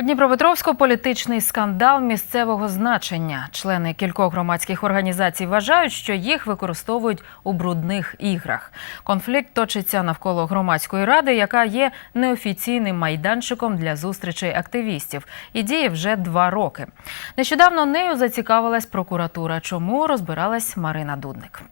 У Дніпропетровську політичний скандал місцевого значення. Члени кількох громадських організацій вважають, що їх використовують у брудних іграх. Конфлікт точиться навколо громадської ради, яка є неофіційним майданчиком для зустрічей активістів і діє вже два роки. Нещодавно нею зацікавилась прокуратура. Чому розбиралась Марина Дудник.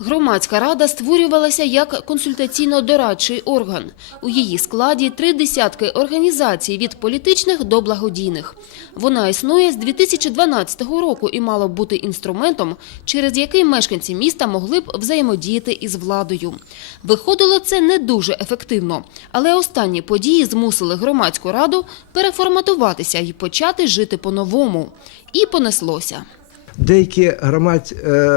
Громадська рада створювалася як консультаційно-дорадчий орган. У її складі три десятки організацій від політичних до благодійних. Вона існує з 2012 року і мала б бути інструментом, через який мешканці міста могли б взаємодіяти із владою. Виходило це не дуже ефективно, але останні події змусили громадську раду переформатуватися і почати жити по-новому. І понеслося. Деякі е,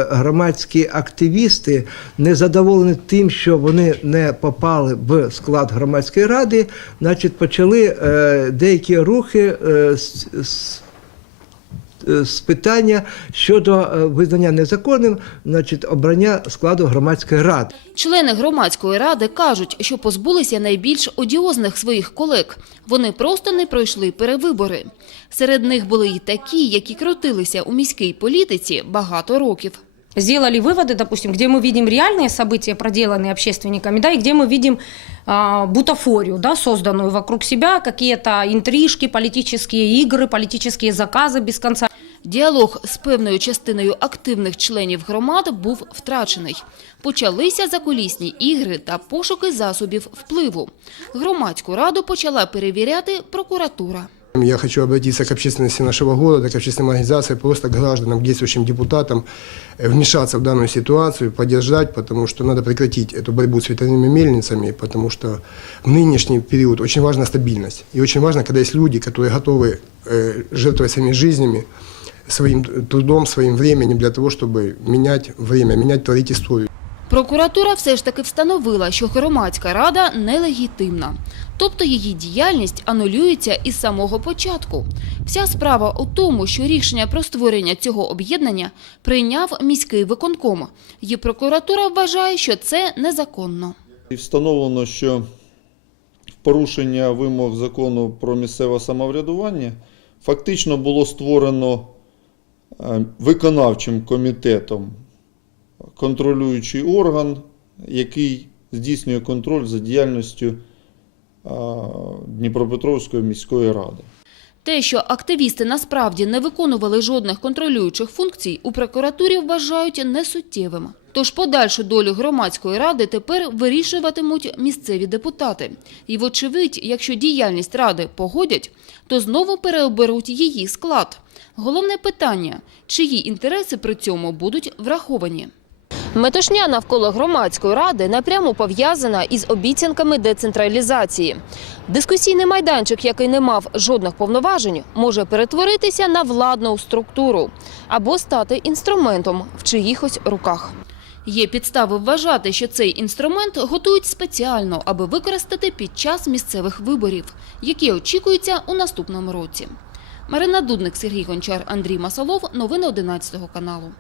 громадські активісти не задоволені тим, що вони не попали в склад громадської ради, значить, почали е, деякі рухи е, з, е, з питання щодо е, визнання незаконним, значить, обрання складу громадської ради. Члени громадської ради кажуть, що позбулися найбільш одіозних своїх колег. Вони просто не пройшли перевибори. Серед них були й такі, які крутилися у міській політиці багато років. сделали выводы, допустим, где мы видим реальные события, проделанные общественниками, да, и где мы видим а, бутафорию, да, созданную вокруг себя, какие-то интрижки, политические игры, политические заказы без конца. Діалог з певною частиною активних членів громад був втрачений. Почалися закулісні ігри та пошуки засобів впливу. Громадську раду почала перевіряти прокуратура. Я хочу обратиться к общественности нашего города, к общественным организациям, просто к гражданам, к действующим депутатам, э, вмешаться в данную ситуацию, поддержать, потому что надо прекратить эту борьбу с ветряными мельницами, потому что в нынешний период очень важна стабильность. И очень важно, когда есть люди, которые готовы э, жертвовать своими жизнями, своим трудом, своим временем для того, чтобы менять время, менять, творить историю. Прокуратура все ж таки встановила, що громадська рада нелегітимна. Тобто її діяльність анулюється із самого початку. Вся справа у тому, що рішення про створення цього об'єднання прийняв міський виконком. І прокуратура вважає, що це незаконно. І встановлено, що в порушення вимог закону про місцеве самоврядування фактично було створено виконавчим комітетом контролюючий орган, який здійснює контроль за діяльністю е, Дніпропетровської міської ради. Те, що активісти насправді не виконували жодних контролюючих функцій, у прокуратурі вважають несуттєвим. Тож подальшу долю громадської ради тепер вирішуватимуть місцеві депутати. І вочевидь, якщо діяльність ради погодять, то знову переоберуть її склад. Головне питання – чиї інтереси при цьому будуть враховані? Метушня навколо громадської ради напряму пов'язана із обіцянками децентралізації. Дискусійний майданчик, який не мав жодних повноважень, може перетворитися на владну структуру або стати інструментом в чиїхось руках. Є підстави вважати, що цей інструмент готують спеціально, аби використати під час місцевих виборів, які очікуються у наступному році. Марина Дудник, Сергій Гончар, Андрій Масалов. Новини 11 каналу.